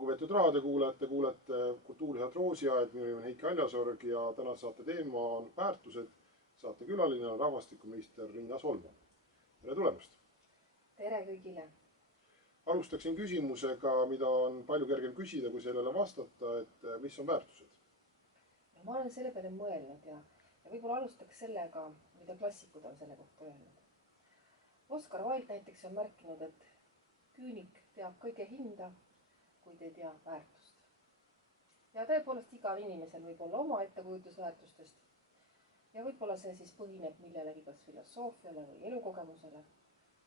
Lugupeetud raadiokuulajad, te kuulete Kultuurisaat Roosiaed, minu nimi on Heiki Aljasorg ja täna saate teema on väärtused. Saate külaline on rahvastikuminister Riina Solman. Tere tulemast! Tere kõigile! Alustaksin küsimusega, mida on palju kergem küsida, kui sellele vastata, et mis on väärtused? Ma olen selle peale mõelnud ja võib-olla alustaks sellega, mida klassikud on selle kohta öelnud. Oscar Wilde näiteks on märkinud, et küünik teab kõige hinda, kuid ei tea väärtust. Ja tõepoolest igal inimesel võib olla oma ettekujutus väärtustest ja võib-olla see siis põhineb millelegi kas filosoofiale või elukogemusele,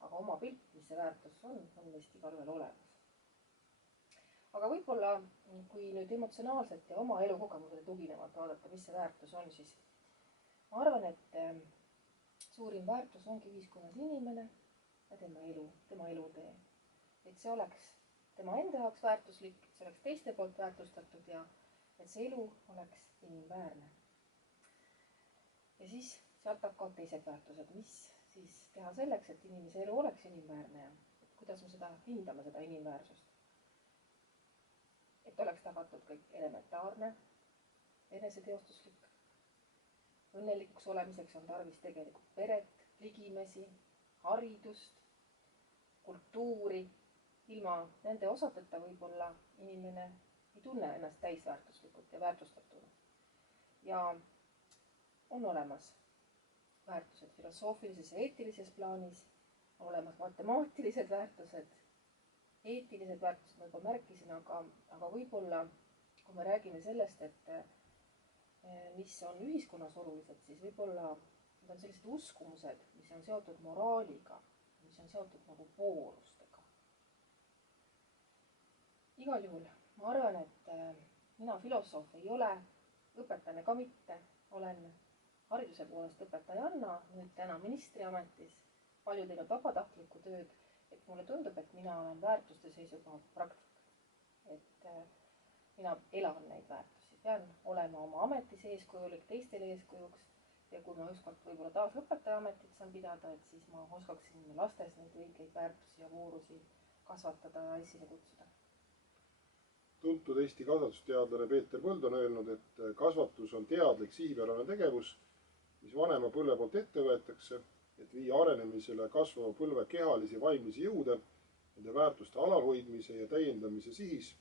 aga oma pilt, mis see väärtus on meist igalühel olemas. Aga võib-olla, kui nüüd emotsionaalselt ja oma elukogemusele tuginevalt vaadata, mis see väärtus on, siis ma arvan, et suurim väärtus ongi ühiskonnas inimene ja tema elutee. Et see oleks tema enda jaoks väärtuslik, et see oleks teiste poolt väärtustatud ja et see elu oleks inimväärne. Ja siis sealt hakkavad teised väärtused, mis siis teha selleks, et inimese elu oleks inimväärne ja kuidas me seda hindame, seda inimväärsust. Et oleks tagatud kõik elementaarne, eneseteostuslik. Õnnelikuks olemiseks on tarvis tegelikult peret, ligimesi, haridust, kultuuri. Ilma nende osadeta võib-olla inimene ei tunne ennast täisväärtuslikult ja väärtustatuna. Ja on olemas väärtused filosoofilises ja eetilises plaanis, on olemas matemaatilised väärtused, eetilised väärtused, ma juba märkisin, aga võib-olla, kui me räägime sellest, et mis on ühiskonnas olulised, siis võib-olla need on sellised uskumused, mis on seotud moraaliga, mis on seotud nagu voorustega. Igal juhul ma arvan, et mina filosoof ei ole, õpetajana ka mitte, olen hariduse poolest õpetajanna, nüüd täna ministriametis, palju teinud vabatahtlikku tööd, et mulle tundub, et mina olen väärtuste seisukohalt praktik. Et mina elan neid väärtusi, pean olema oma ametis eeskujulik, teistele eeskujuks ja kui ma ükskord võib-olla taas õpetajaametit saan pidada, et siis ma oskaksin lastes neid õigeid väärtusi ja voorusi kasvatada ja esile kutsuda. Tuntud Eesti kasvatusteadlane Peeter Põld on öelnud, et kasvatus on teadlik sihipärane tegevus, mis vanema põlve poolt ette võetakse, et viia arenemisele kasvava põlve kehalisi vaimlisi jõude, nende väärtuste alalhoidmise ja täiendamise sihis,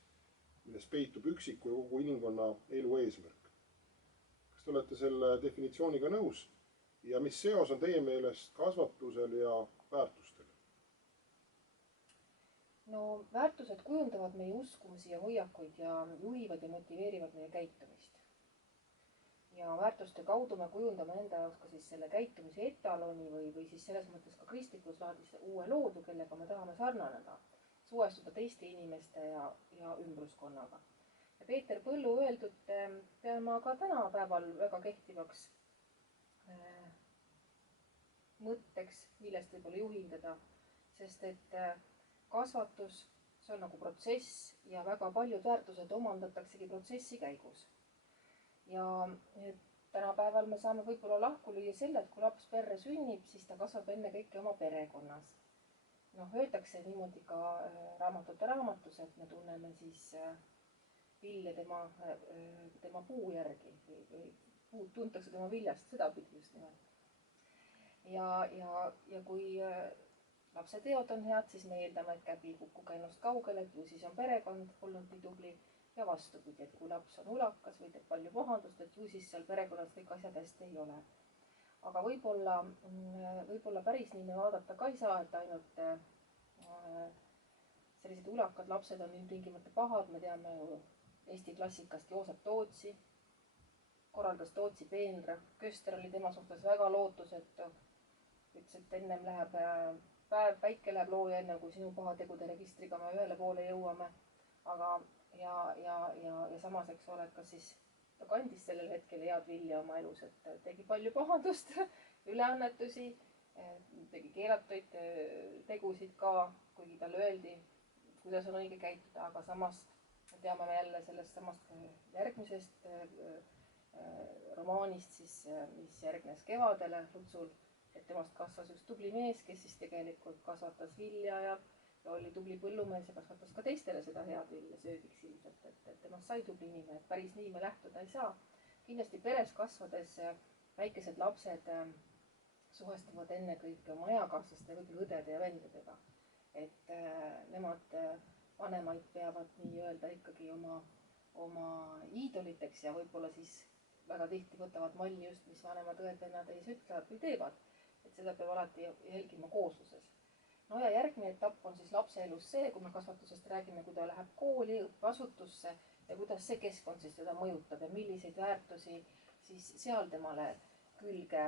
milles peitub üksiku ja kogu inimkonna elu eesmärk. Kas te olete selle definitsiooniga nõus ja mis seos on teie meelest kasvatusel ja väärtustel? No väärtused kujundavad meie uskumusi ja hoiakuid ja juhivad ja motiveerivad meie käitumist. Ja väärtuste kaudu me kujundame enda jaoks ka siis selle käitumise etaloni või siis selles mõttes ka kristlikus laadis uue loodu, kellega me tahame sarnaneda, suhestuda teiste inimeste ja ümbruskonnaga. Ja Peeter Põllu öeldud pean ma ka tänapäeval väga kehtivaks mõtteks, millest võib-olla juhindada, sest et kasvatus, see on nagu protsess ja väga paljud väärtused omandataksegi protsessi käigus. Ja tänapäeval me saame võib-olla lahku lüüa selle, et kui laps perre sünnib, siis ta kasvab enne kõike oma perekonnas. Öeldakse niimoodi ka raamatute raamatus, et me tunneme siis vilja tema puu järgi või puud tuntakse tema viljast, seda pidi just nimelt. Ja kui lapse teod on head, siis me eeldame, et käbi kukkuge ennast kaugele, et ju siis on perekond olnud nii tubli ja vastupidi, et kui laps on ulakas või teeb palju pahandust, et ju siis seal perekonnas kõik asjad hästi ei ole. Aga võib-olla päris nii me vaadata ka ei saa, et ainult sellised ulakad lapsed on ilmtingimata pahad. Me teame ju Eesti klassikast Joosep Tootsi, korraldas Tootsi peenra. Köster oli tema suhtes väga lootusetu. Ütles, et ennem läheb päike läheb looja enne, kui sinu pahategude registriga me ühele poole jõuame. Aga ja samas, eks ole, et kas siis ta kandis sellel hetkel head vilja oma elus, et tegi palju pahandust, üleannetusi, tegi keelatuid tegusid ka, kuigi talle öeldi, kuidas on õige käituda, aga samas teame me jälle sellest samast järgmisest romaanist, siis, mis järgnes Kevadele Lutsul, et temast kasvas üks tubli mees, kes siis tegelikult kasvatas vilja ja ja oli tubli põllumees ja kasvatas ka teistele seda head vilja söögiks ilmselt, et temast sai tubli inimene, et päris nii me lähtuda ei saa. Kindlasti peres kasvades väikesed lapsed suhestuvad ennekõike oma eakaaslaste, võib-olla õdede ja vendadega. Et nemad vanemaid peavad nii-öelda ikkagi oma iidoliteks ja võib-olla siis väga tihti võtavad malli just, mis vanemad õed-vennad ees ütlevad või teevad. Et seda peab alati jälgima koosluses. No ja järgmine etapp on siis lapse elus see, kui me kasvatusest räägime, kui ta läheb kooli, õppeasutusse ja kuidas see keskkond siis teda mõjutab ja milliseid väärtusi siis seal temale külge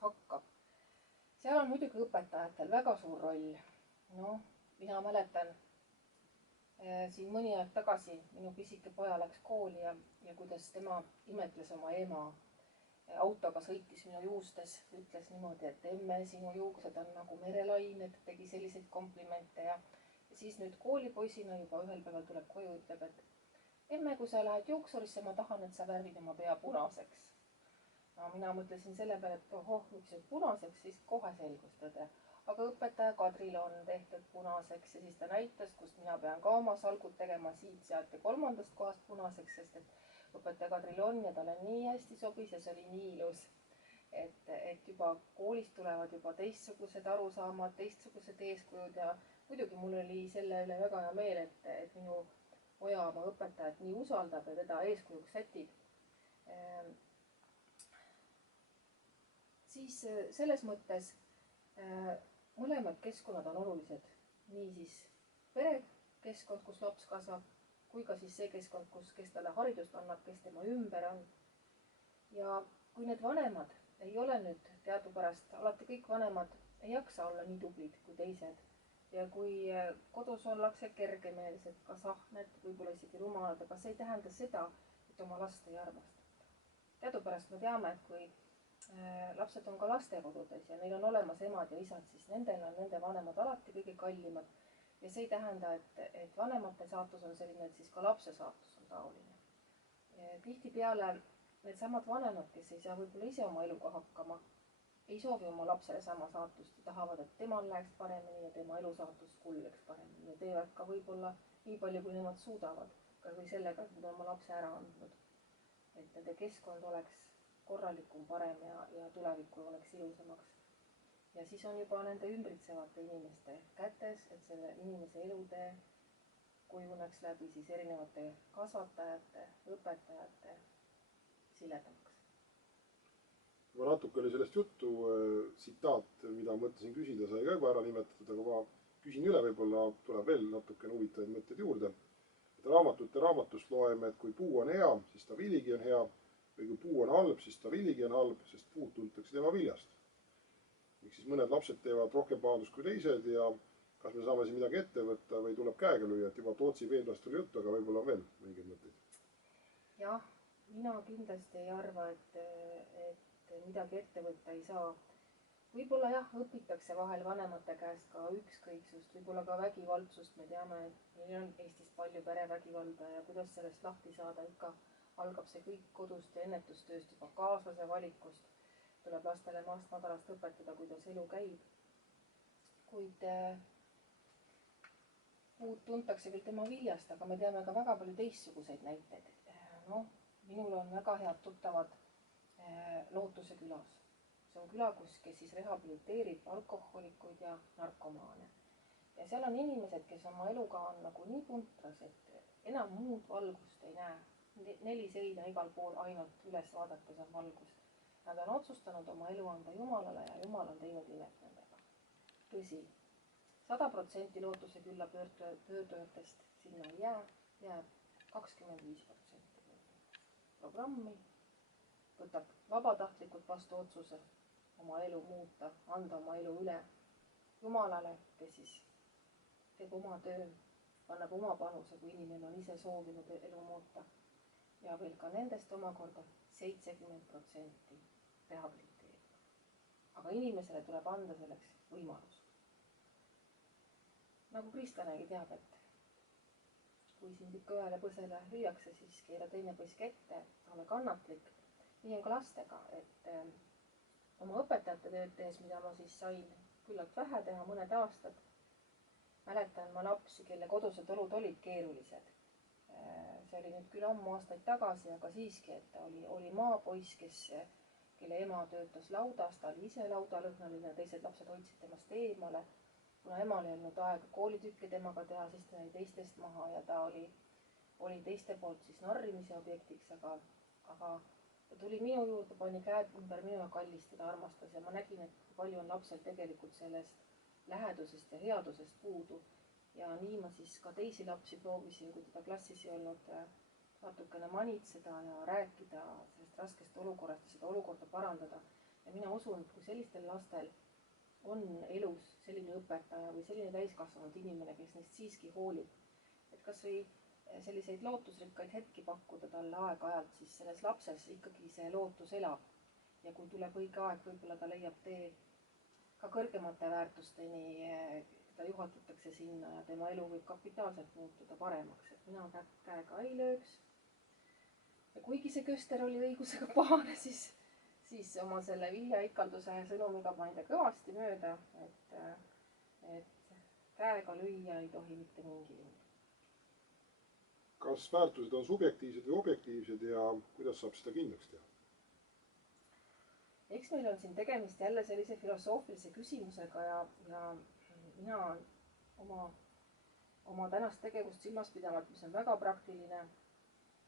hakkab. Seal on muidugi õpetajatel väga suur roll. No, mina mäletan siin mõni aeg tagasi minu pisike poja läks kooli ja kuidas tema imetles oma ema autoga sõitis minu juustes, ütles niimoodi, et emme, sinu juuksed on nagu merelained, tegi selliseid komplimente ja siis nüüd koolipoisina juba ühel päeval tuleb koju, ütleb, et emme, kui sa lähed juuksurisse, ma tahan, et sa värvid oma pea punaseks. No mina mõtlesin selle peale, et ohoh, miks punaseks, siis kohe selgus tõde. Aga õpetaja Kadril on tehtud punaseks ja siis ta näitas, kust mina pean ka oma salgud tegema siit, sealt ja kolmandast kohast punaseks, sest et õpetaja Kadril on ja talle nii hästi sobis ja see oli nii ilus. Et juba koolist tulevad juba teistsugused arusaamad, teistsugused eeskujud ja muidugi mul oli selle üle väga hea meel, et minu poja oma õpetajat nii usaldab ja teda eeskujuks sätib. Siis selles mõttes mõlemad keskkonnad on olulised. Nii siis perekeskkond, kus laps kasvab, kui ka siis see keskkond, kes talle haridust annab, kes tema ümber on. Ja kui need vanemad ei ole nüüd teadupärast, alati kõik vanemad ei jaksa olla nii tublid kui teised. Ja kui kodus ollakse kergemeelsed, ka sahned, võib-olla isegi rumalad, aga see ei tähenda seda, et oma last ei armastata. Teadupärast me teame, et kui lapsed on ka lastekodudes ja neil on olemas emad ja isad, siis nendel on nende vanemad alati kõige kallimad. Ja see ei tähenda, et vanemate saatus on selline, et siis ka lapse saatus on taoline. Tihtipeale need samad vanemad, kes ei saa võib-olla ise oma eluga hakkama, ei soovi oma lapsele sama saatust ja tahavad, et temal läheks paremini ja tema elusaatus kulgeks paremini ja teevad ka võib-olla nii palju, kui nemad suudavad, ka või sellega, et nad oma lapse ära andnud. Et nende keskkond oleks korralikum, parem ja tulevikul oleks ilusamaks. Ja siis on juba nende ümbritsevate inimeste kätes, et selle inimese elutee kujuneks läbi siis erinevate kasvatajate, õpetajate siledamaks. Juba natuke oli sellest juttu, tsitaat, mida mõtlesin küsida, sai ka juba ära nimetatud, aga ma küsin üle, võib-olla tuleb veel natukene huvitavaid mõtteid juurde. Et raamatust loeme, et kui puu on hea, siis ta viligi on hea, või kui puu on halb, siis ta viligi on halb, sest puud tuntakse tema viljast. Ehk siis mõned lapsed teevad rohkem pahandust kui teised ja kas me saame siin midagi ette võtta või tuleb käega lüüa, et juba Tootsi veenlast oli juttu, aga võib-olla on veel mingeid mõtteid. Jah, mina kindlasti ei arva, et midagi ette võtta ei saa. Võib-olla jah, õpitakse vahel vanemate käest ka ükskõiksust, võib-olla ka vägivaldsust. Me teame, et meil on Eestis palju perevägivalda ja kuidas sellest lahti saada, ikka algab see kõik kodust ja ennetustööst juba kaaslase valikust. Tuleb lastele maast madalast õpetada, kuidas elu käib. Kuid puud tuntakse küll tema viljast, aga me teame ka väga palju teistsuguseid näiteid. No, minul on väga head tuttavad Lootuse külas. See on küla, kes siis rehabiliteerib alkoholikuid ja narkomaane. Ja seal on inimesed, kes oma eluga on nagu nii puntras, et enam muud valgust ei näe. 4 seina igal pool ainult üles vaadates on valgus. Nad on otsustanud oma elu anda Jumalale ja Jumal on teinud imet nendega. Tõsi, 100% Lootuse külla pöördujatest sinna ei jääb 25%. Programmi võtab vabatahtlikult vastu otsuse oma elu muuta, anda oma elu üle Jumalale, kes siis teeb oma töö, annab oma panuse, kui inimene on ise soovinud elu muuta. Ja veel ka nendest omakorda 70% rehabiliteerib. Aga inimesele tuleb anda selleks võimalus. Nagu kristlannegi teab, et kui sind ikka ühele põsele lüüakse, siis keera teine põsk ette, ole kannatlik. Nii on ka lastega, et oma õpetajate tööd tehes, mida ma siis sain küllalt vähe teha, mõned aastad, mäletan ma lapsi, kelle kodused olud olid keerulised. See oli nüüd küll ammu aastaid tagasi, aga siiski, et ta oli maapoiss, kelle ema töötas laudas, ta oli ise laudalõhnaline, teised lapsed hoidsid temast eemale. Kuna emal ei olnud aega koolitükke temaga teha, siis ta jäi teistest maha ja ta oli teiste poolt siis narrimise objektiks, aga ta tuli minu juurde, pani käed ümber minu ja kallis teda armastas ja ma nägin, et palju on lapsel tegelikult sellest lähedusest ja headusest puudu. Ja nii ma siis ka teisi lapsi proovisin, kui teda klassis ei olnud, natukene manitseda ja rääkida sellest raskest olukorrast ja seda olukorda parandada. Ja mina usun, et kui sellistel lastel on elus selline õpetaja või selline täiskasvanud inimene, kes neist siiski hoolib, et kas või selliseid lootusrikkaid hetki pakkuda talle aeg-ajalt, siis selles lapses ikkagi see lootus elab. Ja kui tuleb õige aeg, võib-olla ta leiab tee ka kõrgemate väärtusteni, teda juhatatakse sinna ja tema elu võib kapitaalselt muutuda paremaks. Et mina käega ei lööks. Ja kuigi see köster oli õigusega pahane, siis oma selle viljaikalduse sõnumiga panin ta kõvasti mööda, et käega lüüa ei tohi mitte mingil juhul. Kas väärtused on subjektiivsed või objektiivsed ja kuidas saab seda kindlaks teha? Eks meil on siin tegemist jälle sellise filosoofilise küsimusega ja mina oma tänast tegevust silmas pidavalt, mis on väga praktiline,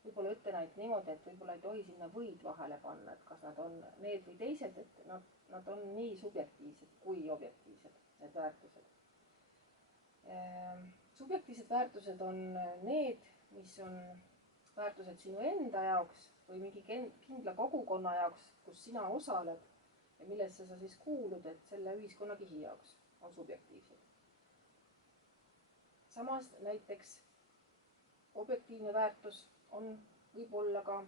võib-olla ütlen ainult niimoodi, et võib-olla ei tohi sinna võid vahele panna, et kas nad on need või teised, et nad on nii subjektiivsed kui objektiivsed, need väärtused. Subjektiivsed väärtused on need, mis on väärtused sinu enda jaoks või mingi kindla kogukonna jaoks, kus sina osaled ja millesse sa siis kuulud, et selle ühiskonnakihi jaoks on subjektiivsed. Samas näiteks objektiivne väärtus on võib-olla ka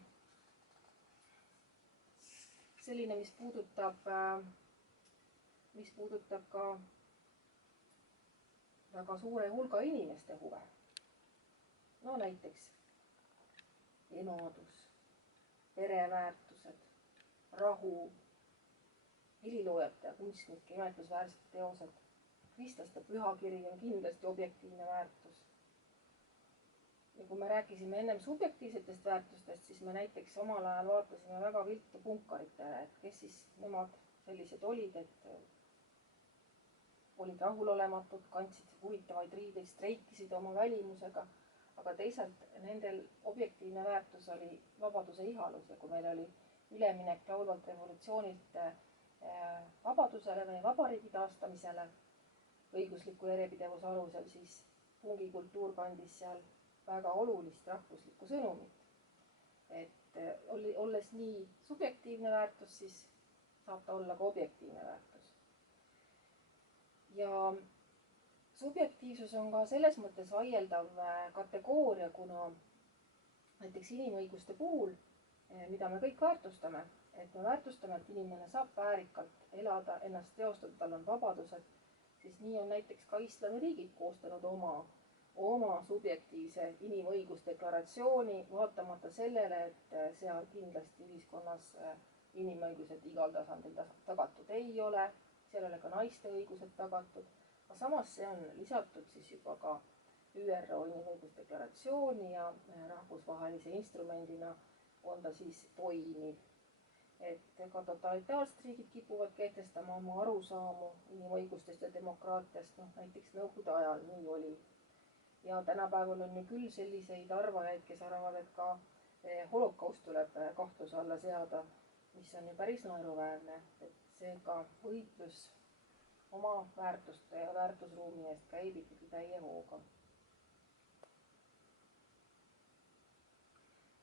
selline, mis puudutab ka väga suure hulga inimeste huve. No näiteks emadus, pereväärtused, rahu, heliloojate ja kunstnike imetlusväärsed teosed. Kristlaste pühakiri on kindlasti objektiivne väärtus. Ja kui me rääkisime ennem subjektiivsetest väärtustest, siis me näiteks omal ajal vaatasime väga viltu punkaritele, et kes siis nemad sellised olid, et olid rahulolematud, kandsid huvitavaid riideid, streikisid oma välimusega, aga teisalt nendel objektiivne väärtus oli vabaduse ihalus ja kui meil oli üleminek laulvalt revolutsioonilt vabadusele või vabariigi taastamisele õigusliku järjepidevuse alusel, siis pungikultuur kandis seal väga olulist rahvuslikku sõnumit. Et olles nii subjektiivne väärtus, siis saab ta olla ka objektiivne väärtus. Ja subjektiivsus on ka selles mõttes vaieldav kategooria, kuna näiteks inimõiguste puhul, mida me kõik väärtustame, et me väärtustame, et inimene saab väärikalt elada, ennast teostada, tal on vabadused, siis nii on näiteks ka islamiriigid koostanud oma subjektiivse inimõigusdeklaratsiooni, vaatamata sellele, et seal kindlasti ühiskonnas inimõigused igal tasandil tagatud ei ole, seal ei ole ka naiste õigused tagatud, aga samas see on lisatud siis juba ka ÜRO inimõigusdeklaratsiooni ja rahvusvahelise instrumendina on ta siis toimiv. Et ka totalitaarsed riigid kipuvad kehtestama oma arusaamu inimõigustest ja demokraatiast, näiteks nõukogude ajal nii oli. Ja tänapäeval on ju küll selliseid arvajaid, kes arvavad, et ka holokaust tuleb kahtluse alla seada, mis on ju päris naeruväärne, et seega võitlus oma väärtuste ja väärtusruumi eest käib ikkagi täie hooga.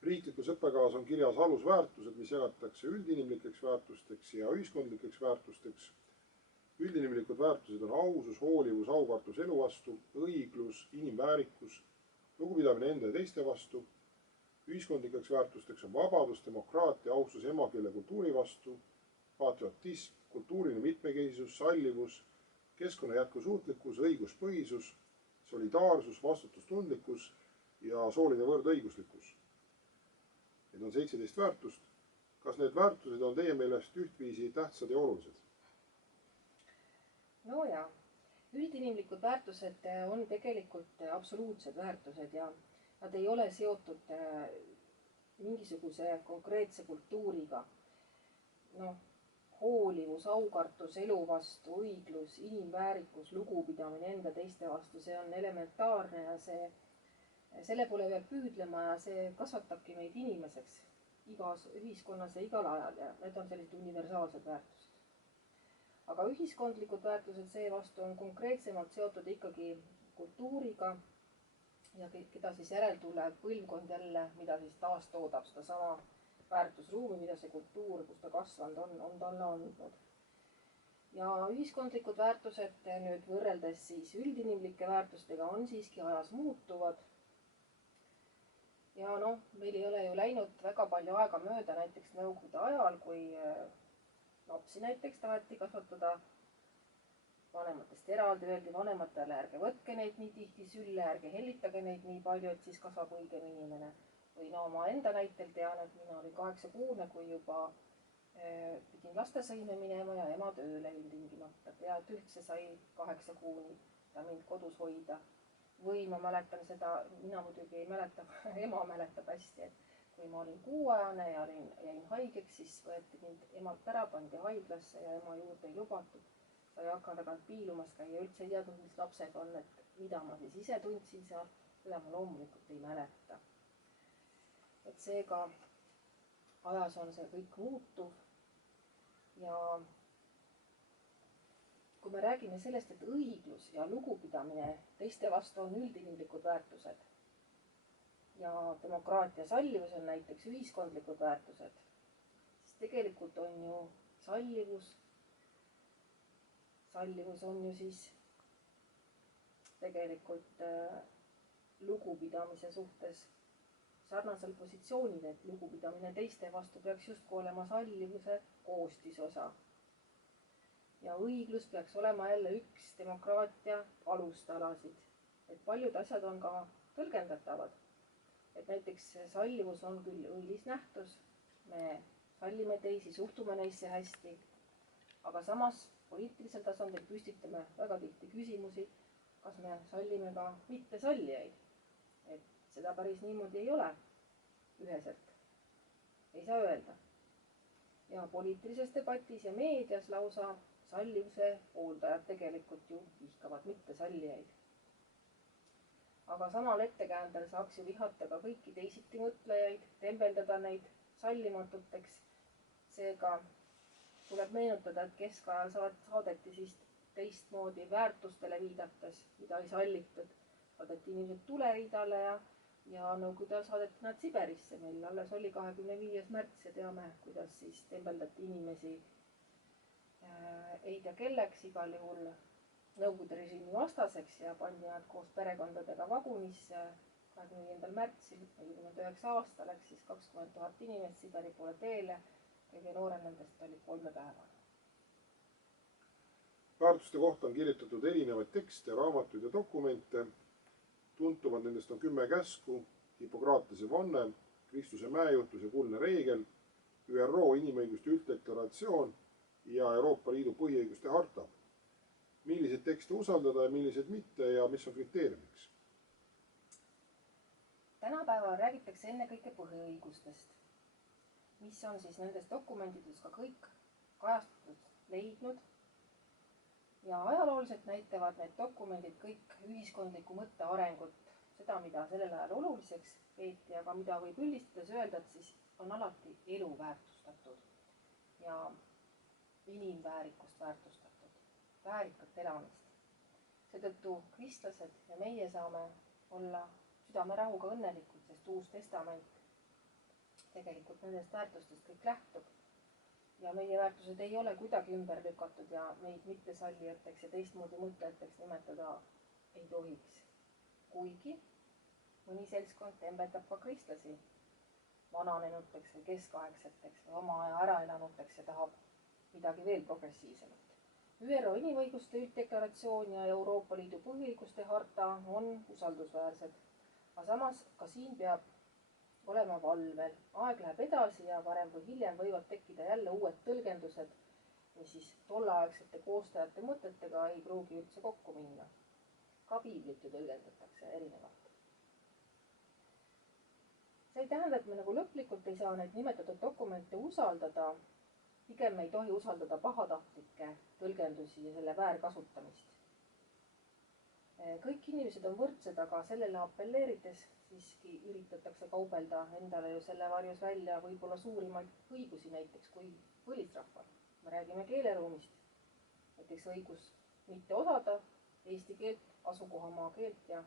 Riiklikus õppekavas on kirjas alusväärtused, mis jagatakse üldinimlikeks väärtusteks ja ühiskondlikeks väärtusteks. Üldinimlikud väärtused on ausus, hoolivus, aukartus elu vastu, õiglus, inimväärikus, lugupidamine enda ja teiste vastu. Ühiskondlikeks väärtusteks on vabadus, demokraatia, austus emakeele kultuuri vastu, patriotism, kultuuriline mitmekesisus, sallivus, keskkonna jätkusuutlikkus, õiguspõhisus, solidaarsus, vastutustundlikkus ja sooline võrdõiguslikkus. Need on 17 väärtust. Kas need väärtused on teie meelest ühtviisi tähtsad ja olulised? No jaa, üldinimlikud väärtused on tegelikult absoluutsed väärtused ja nad ei ole seotud mingisuguse konkreetse kultuuriga. Noh, hoolivus, aukartus elu vastu, õiglus, inimväärikus, lugupidamine enda teiste vastu, see on elementaarne ja selle poole peab püüdlema ja see kasvatabki meid inimeseks igas ühiskonnas ja igal ajal ja need on sellised universaalsed väärtused. Aga ühiskondlikud väärtused seevastu on konkreetsemalt seotud ikkagi kultuuriga ja keda siis järeltulev põlvkond jälle, mida siis taastoodab sedasama väärtusruumi, mida see kultuur, kus ta kasvanud on talle andnud. Ja ühiskondlikud väärtused nüüd võrreldes siis üldinimlike väärtustega on siiski ajas muutuvad. Ja noh, meil ei ole ju läinud väga palju aega mööda näiteks nõukogude ajal, kui lapsi näiteks taheti kasvatada vanematest eraldi, öeldi vanematele, ärge võtke neid nii tihti sülle, ärge hellitage neid nii palju, et siis kasvab õigem inimene. Või no oma enda näitel tean, et mina olin 8-kuune, kui juba pidin lastesõime minema ja ema tööle ilmtingimata. Ja et üldse sai 8 kuuni ta mind kodus hoida. Või ma mäletan seda, mina muidugi ei mäleta, ema mäletab hästi, et kui ma olin 6-aastane ja jäin haigeks, siis võeti mind emalt ära, pandi haiglasse ja ema juurde ei lubatud. Ta ei hakanud tagant piilumas käia, üldse ei teadnud, mis lapsega on, et mida ma siis ise tundsin seal, seda ma loomulikult ei mäleta. Et seega ajas on see kõik muutuv ja kui me räägime sellest, et õiglus ja lugupidamine teiste vastu on üldinimlikud väärtused ja demokraatia sallivus on näiteks ühiskondlikud väärtused, siis tegelikult on ju sallivus on ju siis tegelikult lugupidamise suhtes sarnasel positsioonil, et lugupidamine teiste vastu peaks justkui olema sallivuse koostisosa. Ja õiglus peaks olema jälle üks demokraatia alustalasid. Et paljud asjad on ka tõlgendatavad. Et näiteks sallivus on küll õilis nähtus, me sallime teisi, suhtume neisse hästi, aga samas poliitilisel tasandil püstitame väga tihti küsimusi, kas me sallime ka mittesallijaid. Et seda päris niimoodi ei ole üheselt. Ei saa öelda. Ja poliitilises debatis ja meedias lausa sallivuse pooldajad tegelikult ju vihkavad mittesallijaid. Aga samal ettekäändel saaks ju vihata ka kõiki teisiti mõtlejaid, tembeldada neid sallimatuteks. Seega tuleb meenutada, et keskajal saadeti siis teistmoodi väärtustele viidates, mida ei sallitud. Saadeti inimesed tuleriidale ja nõukogude saadeti nad Siberisse. Meil alles oli 25. märts ja teame, kuidas siis tembeldati inimesi ei tea kelleks, igal juhul nõukogude režiimi vastaseks ja pandi nad koos perekondadega vagunisse. 25. märtsil 49 aasta läks siis 20 000 inimest Siberi poole teele. Kõige noorem nendest oli 3-päevane. Väärtuste kohta on kirjutatud erinevaid tekste, raamatuid ja dokumente. Tuntumad nendest on 10 käsku, Hippokratese vanne, Kristuse mäejutus ja kuldne reegel, ÜRO inimõiguste ülddeklaratsioon ja Euroopa Liidu põhiõiguste harta. Milliseid tekste usaldada ja milliseid mitte ja mis on kriteeriumiks? Tänapäeval räägitakse ennekõike põhiõigustest, mis on siis nendes dokumentides ka kõik kajastatud leidnud. Ja ajalooliselt näitavad need dokumendid kõik ühiskondliku mõtte arengut, seda, mida sellel ajal oluliseks peeti, aga mida võib üldistades öelda, et siis on alati elu väärtustatud ja inimväärikust väärtustatud, väärikat elamist. Seetõttu kristlased ja meie saame olla südamerahuga õnnelikud, sest Uus Testament tegelikult nendest väärtustest kõik lähtub. Ja meie väärtused ei ole kuidagi ümber lükatud ja meid mittesallijateks ja teistmoodi mõtlejateks nimetada ei tohiks. Kuigi mõni seltskond tembeldab ka kristlasi vananenuteks või keskaegseteks või oma aja äraelanuteks ja tahab midagi veel progressiivsemat. ÜRO inimõiguste ülddeklaratsioon ja Euroopa Liidu põhiõiguste harta on usaldusväärsed. Aga samas ka siin peab olema valvel. Aeg läheb edasi ja varem või hiljem võivad tekkida jälle uued tõlgendused mis siis tolleaegsete koostajate mõtetega ei pruugi üldse kokku minna. Ka piiblit ju tõlgendatakse erinevalt. See ei tähenda, et me nagu lõplikult ei saa neid nimetatud dokumente usaldada. Pigem me ei tohi usaldada pahatahtlikke tõlgendusi ja selle väärkasutamist. Kõik inimesed on võrdsed, aga sellele apelleerides siiski üritatakse kaubelda endale ju selle varjus välja võib-olla suurimaid õigusi, näiteks kui põlisrahval. Me räägime keeleruumist. Näiteks õigus mitte osada eesti keelt, asukohamaa keelt ja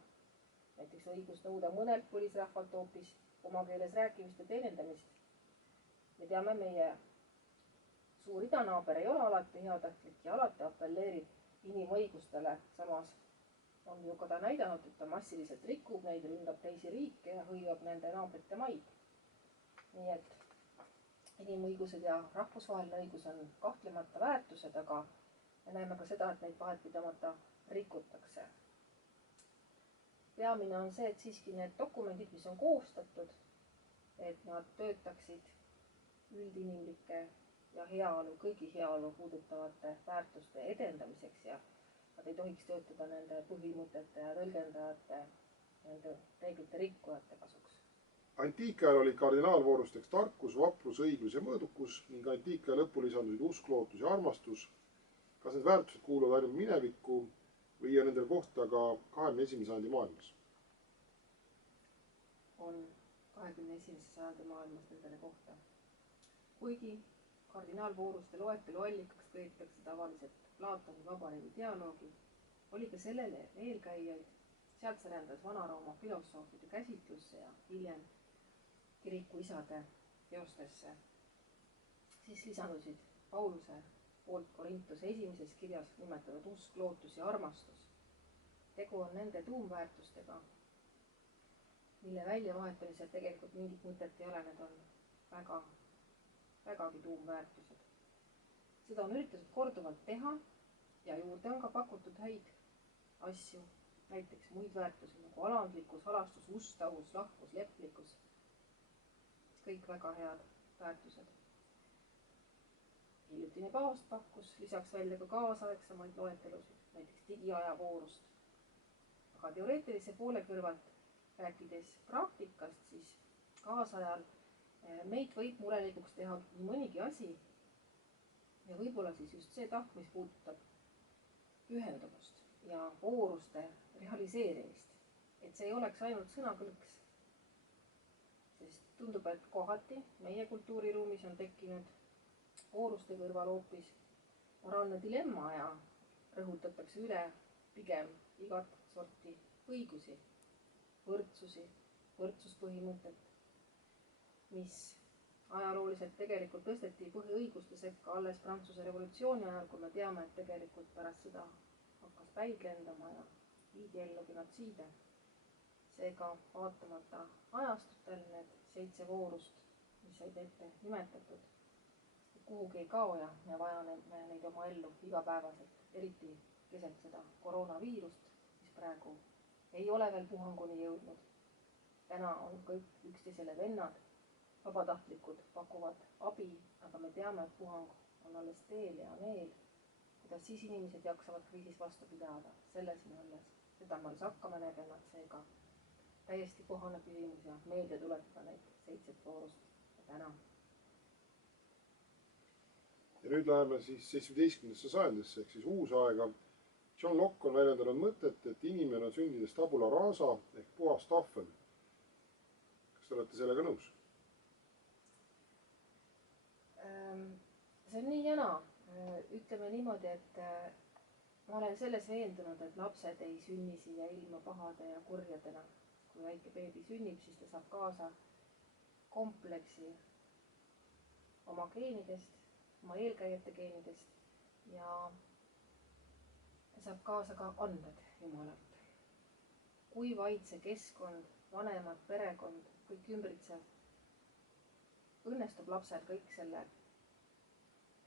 näiteks õigus nõuda mõnelt põlisrahvalt hoopis oma keeles rääkimist ja teenindamist. Me teame, meie suur idanaaber ei ole alati heatahtlik ja alati apelleerib inimõigustele, samas on ju ka ta näidanud, et ta massiliselt rikub neid, ründab teisi riike ja hõivab nende naabrite maid. Nii et inimõigused ja rahvusvaheline õigus on kahtlemata väärtused, aga me näeme ka seda, et neid vahetpidamata rikutakse. Peamine on see, et siiski need dokumendid, mis on koostatud, et nad töötaksid üldinimlike ja heaolu, kõigi heaolu puudutavate väärtuste edendamiseks ja nad ei tohiks töötada nende põhimõtete ja tõlgendajate, nende reeglite rikkujate kasuks. Antiikajal olid kardinaalvoorusteks tarkus, vaprus, õiglus ja mõõdukus ning antiikaja lõppu lisandusid usk, lootus ja armastus. Kas need väärtused kuuluvad ainult minevikku või on nendel kohta ka 21. sajandi maailmas? On 21. sajandi maailmas nendele kohta. Kuigi kardinaalvooruste loetelu allikaks peetakse tavaliselt Platoni Vabariigi dialoogi, oli ka sellele eelkäijaid. Sealt see rändas Vana-Rooma filosoofide käsitlusse ja hiljem kirikuisade teostesse. Siis lisandusid Pauluse poolt Korintuse esimeses kirjas nimetatud usk, lootus ja armastus. Tegu on nende tuumväärtustega, mille väljavahetamisel tegelikult mingit mõtet ei ole, need on vägagi tuumväärtused. Seda on üritatud korduvalt teha ja juurde on ka pakutud häid asju, näiteks muid väärtusi nagu alandlikkus, halastus, ustavus, lahkus, leplikkus. Kõik väga head väärtused. Hiljutine paavst pakkus lisaks välja ka kaasaegsemaid loetelusid, näiteks digiaja voorust. Aga teoreetilise poole kõrvalt rääkides praktikast, siis kaasajal meid võib murelikuks teha nii mõnigi asi ja võib-olla siis just see tahk, mis puudutab pühendumust ja vooruste realiseerimist. Et see ei oleks ainult sõnakõlks. Sest tundub, et kohati meie kultuuriruumis on tekkinud vooruste kõrval hoopis moraalne dilemma ja rõhutatakse üle pigem igat sorti õigusi, võrdsusi, võrdsuspõhimõtet, mis ajalooliselt tegelikult tõsteti põhiõiguste sekka alles Prantsuse revolutsiooni ajal, kui me teame, et tegelikult pärast seda hakkas päid lendama ja viidi ellu genotsiide. Seega vaatamata ajastutel need 7 voorust, mis said ette nimetatud, kuhugi ei kao ja me vajame neid oma ellu igapäevaselt, eriti keset seda koroonaviirust, mis praegu ei ole veel puhanguni jõudnud. Täna on kõik üksteisele vennad, vabatahtlikud pakuvad abi, aga me teame, et puhang on alles teel ja on eel. Kuidas siis inimesed jaksavad kriisis vastu pidada, selles me alles, seda me alles hakkame nägema, et seega täiesti kohane küsimus ja meelde tuletada neid 7 voorust ja täna. Ja nüüd läheme siis 17. sajandisse ehk siis uusaega. John Locke on väljendanud mõtet, et inimene on sündides tabula rasa ehk puhas tahvel. Kas te olete sellega nõus? See on nii jana. Ütleme niimoodi, et ma olen selles veendunud, et lapsed ei sünni siia ilma pahade ja kurjadena. Kui väike beebi sünnib, siis ta saab kaasa kompleksi oma geenidest, oma eelkäijate geenidest ja ta saab kaasa ka anded Jumalalt. Kui vaid see keskkond, vanemad, perekond, kõik ümbritsev, õnnestub lapsel kõik selle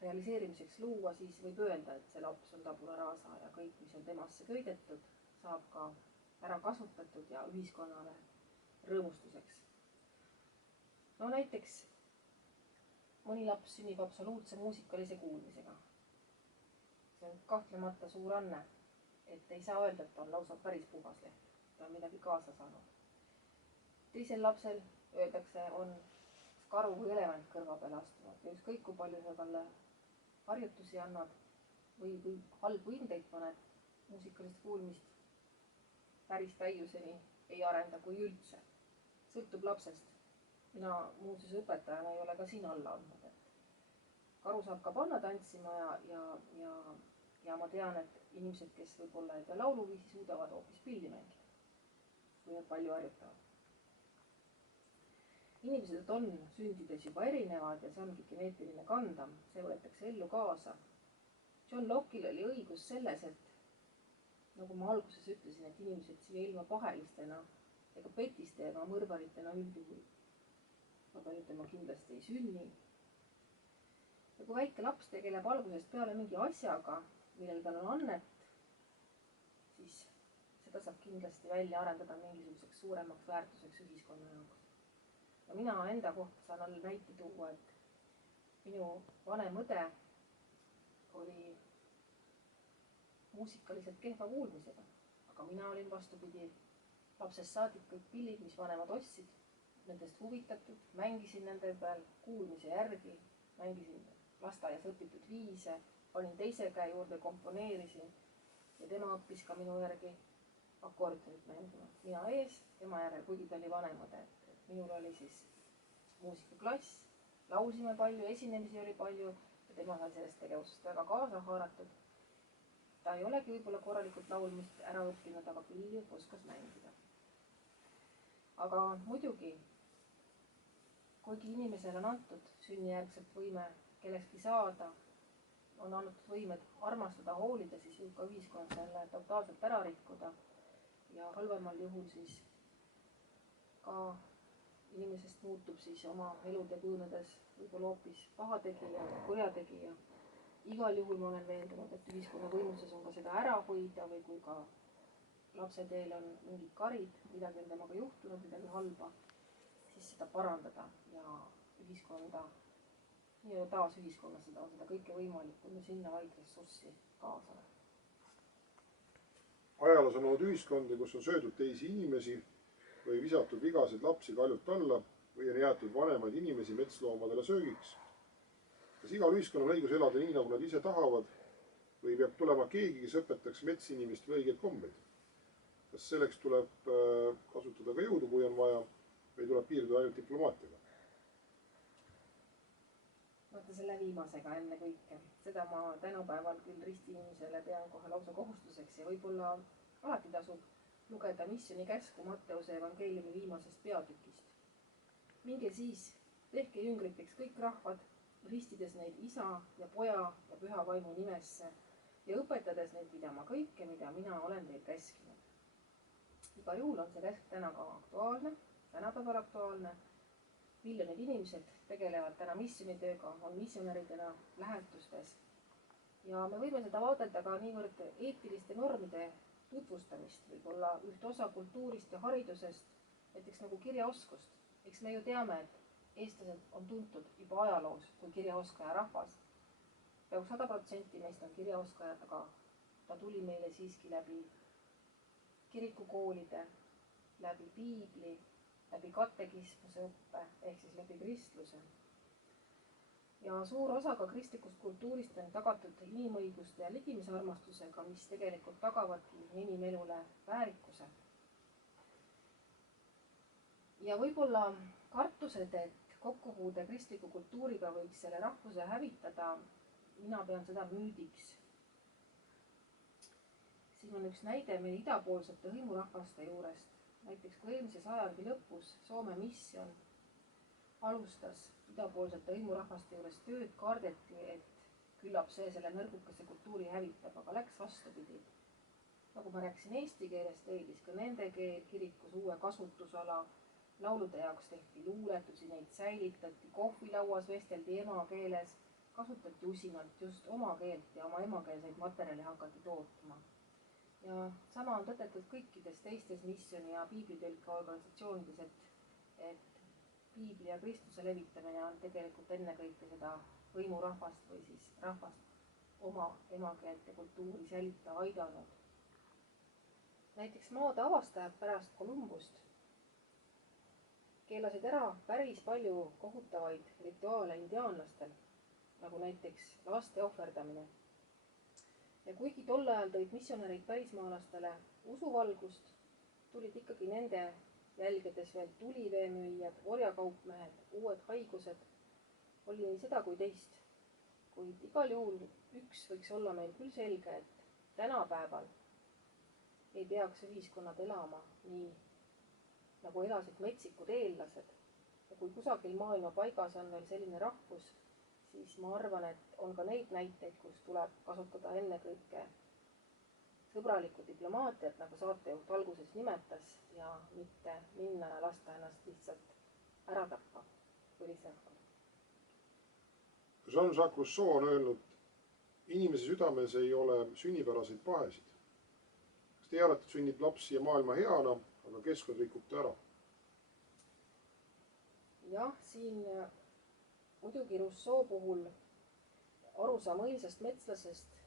realiseerimiseks luua, siis võib öelda, et see laps on tabula rasa ja kõik, mis on temasse köidetud, saab ka ära kasutatud ja ühiskonnale rõõmustuseks. No näiteks mõni laps sünnib absoluutse muusikalise kuulmisega. see on kahtlemata suur anne, et ei saa öelda, et ta on lausa päris puhas leht, ta on midagi kaasa saanud. Teisel lapsel öeldakse, on karu või elevant kõrva peale astunud ja ükskõik kui palju sa talle harjutusi annad või halbu hindeid paned, muusikalist kuulmist päris täiuseni ei arenda, kui üldse. Sõltub lapsest. Mina muuseas õpetajana ei ole ka siin alla andnud, et karu saab ka panna tantsima ja ma tean, et inimesed, kes võib-olla ei tea lauluviisi, suudavad hoopis pilli mängida, kui nad palju harjutavad. Inimesed on sündides juba erinevad ja see ongi geneetiline kandam, see võetakse ellu kaasa. John Locke'il oli õigus selles, et nagu ma alguses ütlesin, et inimesed siia ilma pahelistena ega petiste ega mõrvaritena üldjuhul väga ütlema kindlasti ei sünni. Ja kui väike laps tegeleb algusest peale mingi asjaga, millel tal on annet, siis seda saab kindlasti välja arendada mingisuguseks suuremaks väärtuseks ühiskonna jaoks. Ja mina enda kohta saan alla näite tuua, et minu vanem õde oli muusikaliselt kehva kuulmisega, aga mina olin vastupidi lapsest saadik kõik pillid, mis vanemad ostsid, nendest huvitatud, mängisin nende peal kuulmise järgi, mängisin lasteaias õpitud viise, panin teise käe juurde, komponeerisin ja tema õppis ka minu järgi akordionit mängima. Mina ees, tema järel, kuigi ta oli vanem õde. Minul oli siis muusikaklass, laulsime palju, esinemisi oli palju ja tema sai sellest tegevusest väga kaasa haaratud. Ta ei olegi võib-olla korralikult laulmist ära õppinud, aga küll oskas mängida. Aga muidugi, kuigi inimesele on antud sünnijärgselt võime kellekski saada, on antud võimed armastada, hoolida, siis võib ka ühiskond selle totaalselt ära rikkuda ja halvemal juhul siis ka inimesest muutub siis oma elude kujunedes võib-olla hoopis pahategija, kurjategija. Igal juhul ma olen veendunud, et ühiskonna võimuses on ka seda ära hoida või kui ka lapse teel on mingid karid, midagi on temaga juhtunud, midagi halba, siis seda parandada ja ühiskonda, taas ühiskonnastada on seda kõike võimalik, kui me sinna vaid ressurssi kaasame. Ajaloos on olnud ühiskondi, kus on söödud teisi inimesi või visatud vigaseid lapsi kaljult alla või on jäetud vanemaid inimesi metsloomadele söögiks. Kas igal ühiskonnal on õigus elada nii, nagu nad ise tahavad või peab tulema keegi, kes õpetaks metsinimist või õigeid kombeid? Kas selleks tuleb kasutada ka jõudu, kui on vaja, või tuleb piirduda ainult diplomaatiaga? Vaata selle viimasega enne kõike. Seda ma tänapäeval küll ristiinimesele pean kohe lausa kohustuseks ja võib-olla alati tasub lugeda missioni käsku Matteuse evangeeliumi viimasest peatükist. Minge siis, tehke jüngriteks kõik rahvad, ristides neid isa ja poja ja püha vaimu nimesse ja õpetades neid pidama kõike, mida mina olen teil käskinud. Igal juhul on see käsk täna ka aktuaalne, tänapäeval aktuaalne. Miljonid inimesed tegelevad täna missionitööga, on missionäridena lähetustes. Ja me võime seda vaadelda ka niivõrd eetiliste normide tutvustamist, võib-olla üht osa kultuurist ja haridusest, näiteks nagu kirjaoskust. Eks me ju teame, et eestlased on tuntud juba ajaloos kui kirjaoskaja rahvas. Peaaegu 100% meist on kirjaoskajad, aga ta tuli meile siiski läbi kirikukoolide, läbi piibli, läbi katekismuse õppe ehk siis läbi kristluse. Ja suur osa ka kristlikust kultuurist on tagatud inimõiguste ja ligimisarmastusega, mis tegelikult tagavadki inimelule väärikuse. Ja võib-olla kartused, et kokkupuude kristliku kultuuriga võiks selle rahvuse hävitada, mina pean seda müüdiks. Siin on üks näide meie idapoolsete hõimurahvaste juurest. Näiteks kui eelmise sajandi lõpus Soome misjon alustas idapoolsete hõimurahvaste juures tööd, kardeti, et küllap see selle nõrgukese kultuuri hävitab, aga läks vastupidi. Nagu ma rääkisin eesti keelest, leidis ka nende keel kirikus uue kasutusala. Laulude jaoks tehti luuletusi, neid säilitati, kohvilauas vesteldi emakeeles, kasutati usinalt just oma keelt ja oma emakeelseid materjali hakati tootma. Ja sama on tõdetud kõikides teistes missioni ja piiblitõlke organisatsioonides, et piibli ja kristluse levitamine on tegelikult ennekõike seda hõimurahvast või siis rahvast oma emakeelt ja kultuuri säilitada aidanud. Näiteks maade avastajad pärast Kolumbust keelasid ära päris palju kohutavaid rituaale indiaanlastel, nagu näiteks laste ohverdamine. Ja kuigi tol ajal tõid missionärid pärismaalastele usuvalgust, tulid ikkagi nende jälgedes veel tuliveemüüjad, orjakaupmehed, uued haigused, oli nii seda kui teist. Kuid igal juhul üks võiks olla meil küll selge, et tänapäeval ei peaks ühiskonnad elama nii, nagu elasid metsikud eellased. Ja kui kusagil maailma paigas on veel selline rahvus, siis ma arvan, et on ka neid näiteid, kus tuleb kasutada ennekõike sõbralikku diplomaatiat, nagu saatejuht alguses nimetas, ja mitte minna ja lasta ennast lihtsalt ära tappa põlisrahval. Jean-Jacques Rousseau on öelnud, inimese südames ei ole sünnipäraseid pahesid. Kas teie arvate, et sünnib laps siia maailma heana, aga keskkond rikub ta ära? Jah, siin muidugi Rousseau puhul arusaam õilsast metslasest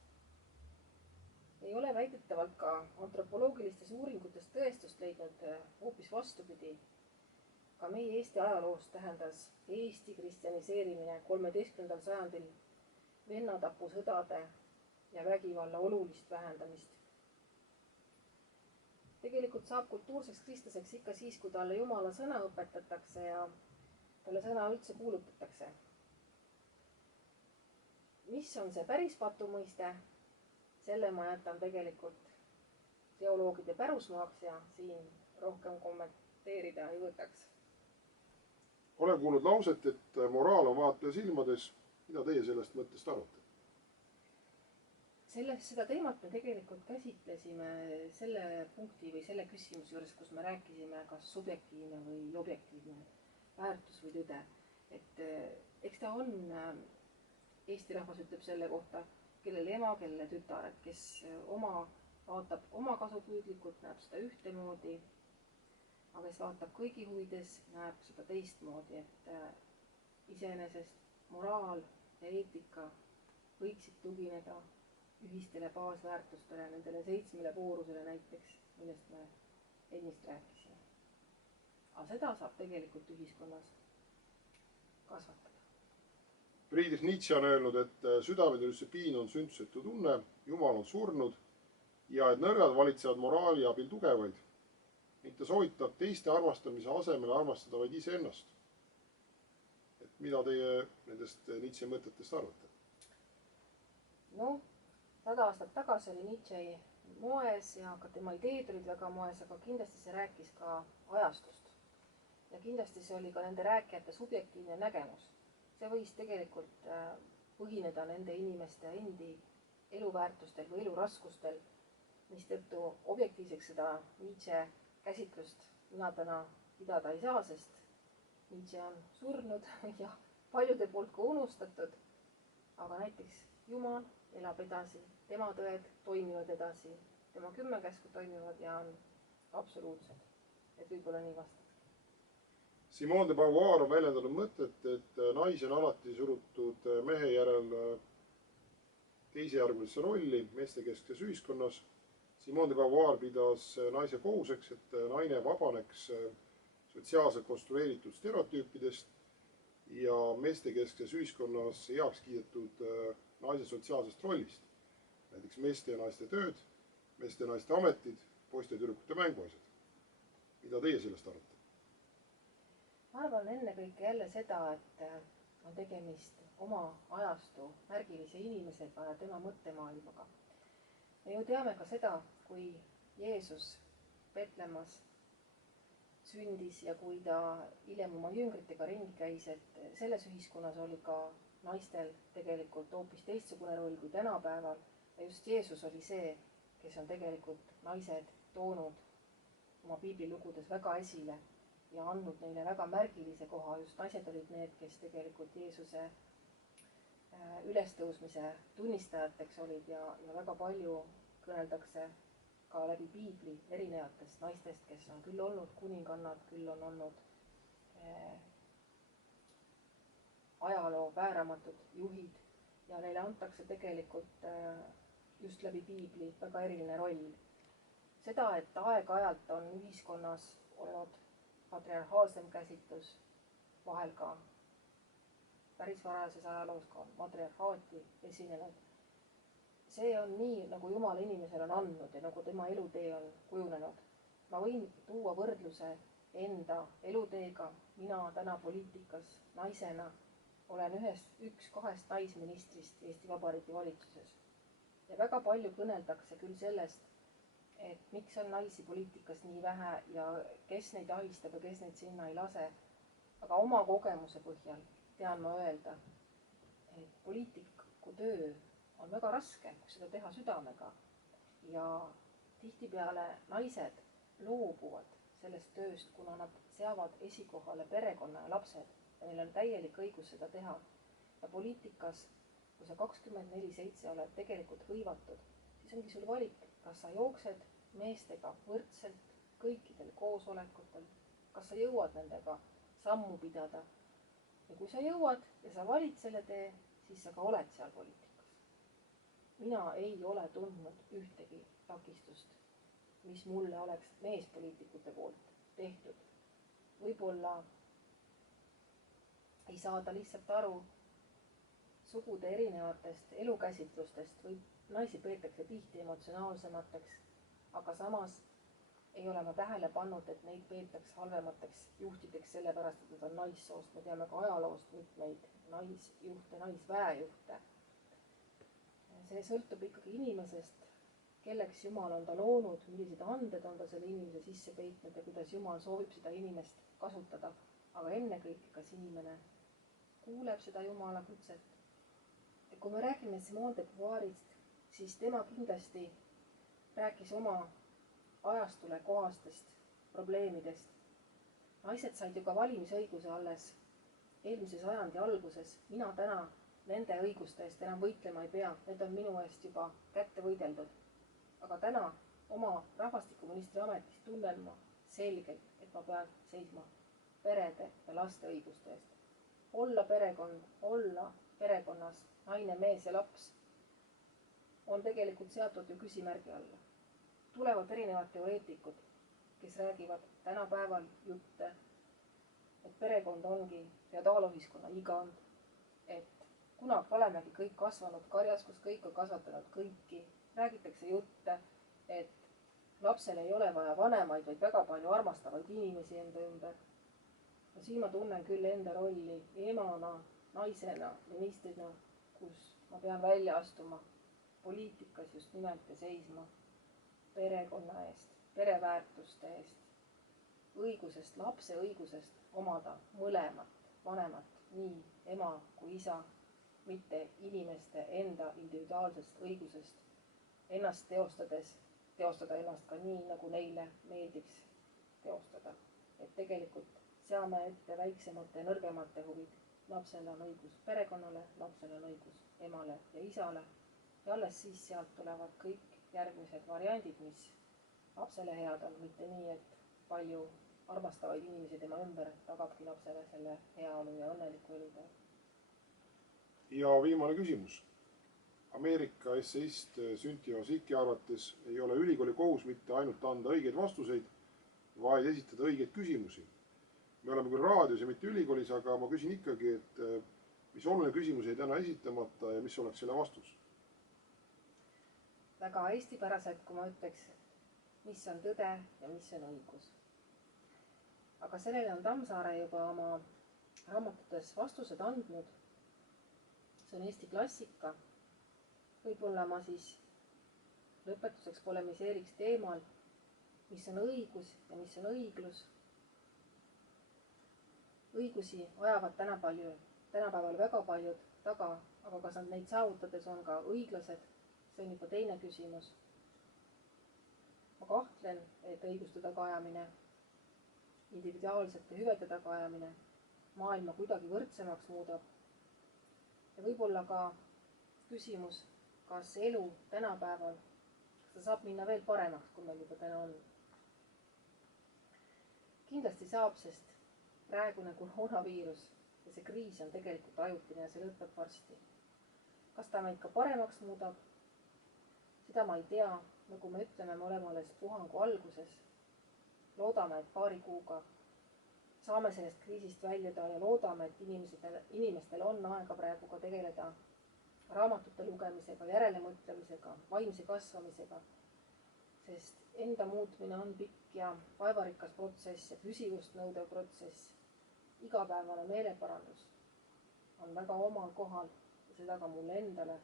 ei ole väidetavalt ka antropoloogilistes uuringutes tõestust leidnud, hoopis vastupidi. Ka meie Eesti ajaloos tähendas Eesti kristjaniseerimine 13. sajandil vennatapusõdade ja vägivalla olulist vähendamist. Tegelikult saab kultuurseks kristlaseks ikka siis, kui talle Jumala sõna õpetatakse ja talle sõna üldse kuulutatakse. Mis on see päris patumõiste? Selle ma jätan tegelikult teoloogide pärusmaaks ja siin rohkem kommenteerida ei võtaks. Olen kuulnud lauset, et moraal on vaataja silmades. Mida teie sellest mõttest arvate? Seda teemat me tegelikult käsitlesime selle punkti või selle küsimuse juures, kus me rääkisime, kas subjektiivne või objektiivne väärtus või tõde. Et eks ta on, Eesti rahvas ütleb selle kohta, kellele ema, kellele tütar, et kes vaatab oma kasupüüdlikult, näeb seda ühtemoodi, aga kes vaatab kõigi huvides, näeb seda teistmoodi, et iseenesest moraal ja eetika võiksid tugineda ühistele baasväärtustele, nendele 7 voorusele näiteks, millest me ennist rääkisime. Aga seda saab tegelikult ühiskonnas kasvatada. Friedrich Nietzsche on öelnud, et südametüdistsipliin on sündsusetu tunne, Jumal on surnud ja et nõrgad valitsevad moraali abil tugevaid. Ning ta soovitab teiste armastamise asemel armastada vaid iseennast. Et mida teie nendest Nietzsche mõtetest arvate? No, 100 aastat tagasi oli Nietzsche moes ja ka tema ideed olid väga moes, aga kindlasti see rääkis ka ajastust. Ja kindlasti see oli ka nende rääkijate subjektiivne nägemus. See võis tegelikult põhineda nende inimeste endi eluväärtustel või eluraskustel, mistõttu objektiivseks seda Nietzsche käsitlust mina täna pidada ei saa, sest Nietzsche on surnud ja paljude poolt ka unustatud. Aga näiteks Jumal elab edasi, tema tõed toimivad edasi, tema 10 käsku toimivad ja on absoluutsed. Et võib-olla nii vastata. Simone de Beauvoir on väljendanud mõtet, et naisi on alati surutud mehe järel teisejärgulisse rolli meestekeskses ühiskonnas. Simone de Beauvoir pidas naise kohuseks, et naine vabaneks sotsiaalselt konstrueeritud stereotüüpidest ja meestekeskses ühiskonnas heaks kiidetud naise sotsiaalsest rollist. Näiteks meeste ja naiste tööd, meeste ja naiste ametid, poiste ja tüdrukute mänguasjad. Mida teie sellest arvate? Ma arvan ennekõike jälle seda, et on tegemist oma ajastu märgilise inimesega ja tema mõttemaailmaga. Me ju teame ka seda, kui Jeesus Petlemmas sündis ja kui ta hiljem oma jüngritega ringi käis, et selles ühiskonnas oli ka naistel tegelikult hoopis teistsugune roll kui tänapäeval. Ja just Jeesus oli see, kes on tegelikult naised toonud oma piiblilugudes väga esile ja andnud neile väga märgilise koha. Just naised olid need, kes tegelikult Jeesuse ülestõusmise tunnistajateks olid ja väga palju kõneldakse ka läbi piibli erinevatest naistest, kes on küll olnud kuningannad, küll on olnud ajaloo vääramatud juhid ja neile antakse tegelikult just läbi piibli väga eriline roll. Seda, et aeg-ajalt on ühiskonnas olnud patriarhaalsem käsitlus, vahel ka päris varajases ajaloos ka matriarhaati esinenud. See on nii, nagu Jumal inimesele on andnud ja nagu tema elutee on kujunenud. Ma võin tuua võrdluse enda eluteega. Mina täna poliitikas naisena olen üks kahest naisministrist Eesti Vabariigi valitsuses. Ja väga palju kõneldakse küll sellest, et miks on naisi poliitikas nii vähe ja kes neid ahistab ja kes neid sinna ei lase. Aga oma kogemuse põhjal tean ma öelda, et poliitiku töö on väga raske, kui seda teha südamega. Ja tihtipeale naised loobuvad sellest tööst, kuna nad seavad esikohale perekonna ja lapsed ja neil on täielik õigus seda teha. Ja poliitikas, kui sa 24/7 oled tegelikult hõivatud, siis ongi sul valik, kas sa jooksed meestega võrdselt kõikidel koosolekutel, kas sa jõuad nendega sammu pidada. Ja kui sa jõuad ja sa valid selle tee, siis sa ka oled seal poliitikas. Mina ei ole tundnud ühtegi takistust, mis mulle oleks meespoliitikute poolt tehtud. Võib-olla ei saada lihtsalt aru sugude erinevatest elukäsitlustest või naisi peetakse tihti emotsionaalsemateks, aga samas ei ole ma tähele pannud, et neid peetaks halvemateks juhtideks sellepärast, et nad on naissoost. Me teame ka ajaloost mitmeid naisjuhte, naisväejuhte. See sõltub ikkagi inimesest, kelleks Jumal on ta loonud, millised anded on ta selle inimese sisse peitnud ja kuidas Jumal soovib seda inimest kasutada. Aga ennekõike, kas inimene kuuleb seda Jumala kutset. Ja kui me räägime Simone de Beauvoirist, siis tema kindlasti rääkis oma ajastule kohastest probleemidest. Naised said ju ka valimisõiguse alles eelmise sajandi alguses. Mina täna nende õiguste eest enam võitlema ei pea. Need on minu eest juba kätte võideldud. Aga täna oma rahvastikuministri ametis tunnen ma selgelt, et ma pean seisma perede ja laste õiguste eest. Olla perekond, olla perekonnas naine, mees ja laps on tegelikult seatud ju küsimärgi alla. Tulevad erinevad teoreetikud, kes räägivad tänapäeval jutte, et perekond ongi feodaalühiskonna igand, et kunagi olemegi kõik kasvanud karjas, kus kõik on kasvatanud kõiki. Räägitakse jutte, et lapsel ei ole vaja vanemaid, vaid väga palju armastavaid inimesi enda ümber. Ja siin ma tunnen küll enda rolli emana, naisena, ministrina, kus ma pean välja astuma poliitikas just nimelt ja seisma perekonna eest, pereväärtuste eest, õigusest, lapse õigusest omada mõlemat vanemat, nii ema kui isa, mitte inimeste enda individuaalsest õigusest ennast teostada ennast ka nii, nagu neile meeldiks teostada. Et tegelikult seame ette väiksemate ja nõrgemate huvid. Lapsel on õigus perekonnale, lapsel on õigus emale ja isale ja alles siis sealt tulevad kõik järgmised variandid, mis lapsele head on, mitte nii, et palju armastavaid inimesi tema ümber tagabki lapsele selle heaolu ja õnneliku elutöö. Ja viimane küsimus. Ameerika esseist Cynthia Ozieki arvates ei ole ülikooli kohus mitte ainult anda õigeid vastuseid, vaid esitada õigeid küsimusi. Me oleme küll raadios ja mitte ülikoolis, aga ma küsin ikkagi, et mis oluline küsimus jäi täna esitamata ja mis oleks selle vastus? Väga eestipäraselt, kui ma ütleks, mis on tõde ja mis on õigus. Aga sellele on Tammsaare juba oma raamatutes vastused andnud. See on Eesti klassika. Võib-olla ma siis lõpetuseks polemiseeriks teemal, mis on õigus ja mis on õiglus. Õigusi ajavad tänapäeval väga paljud taga, aga kas nad neid saavutades on ka õiglased, see on juba teine küsimus. Ma kahtlen, et õiguste tagaajamine, individuaalsete hüvede tagaajamine maailma kuidagi võrdsemaks muudab. Ja võib-olla ka küsimus, kas elu tänapäeval, kas ta saab minna veel paremaks, kui meil juba täna on. Kindlasti saab, sest praegune koroonaviirus ja see kriis on tegelikult ajutine ja see lõpeb varsti. kas ta meid ka paremaks muudab, seda ma ei tea. Nagu me ütleme, me oleme alles puhangu alguses. Loodame, et paari kuuga saame sellest kriisist väljuda ja loodame, et inimestel on aega praegu ka tegeleda raamatute lugemisega, järelemõtlemisega, vaimse kasvamisega. Sest enda muutmine on pikk ja vaevarikas protsess ja püsivust nõudev protsess. Igapäevane meeleparandus on väga omal kohal ja seda ka mulle endale.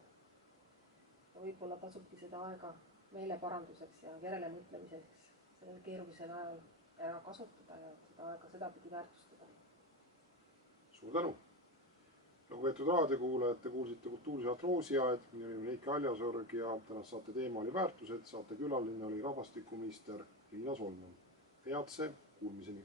Ja võib-olla tasubki seda aega meeleparanduseks ja järelemõtlemiseks sellel keerulisel ajal ära kasutada ja seda aega sedapidi väärtustada. Suur tänu! Lugupeetud raadiokuulajad, te kuulsite kultuurisaat Roosiaed, minu nimi on Heiki Aljasorg ja tänast saate teema oli väärtused. Saate külaline oli rahvastikuminister Riina Solman. Headse kuulmiseni!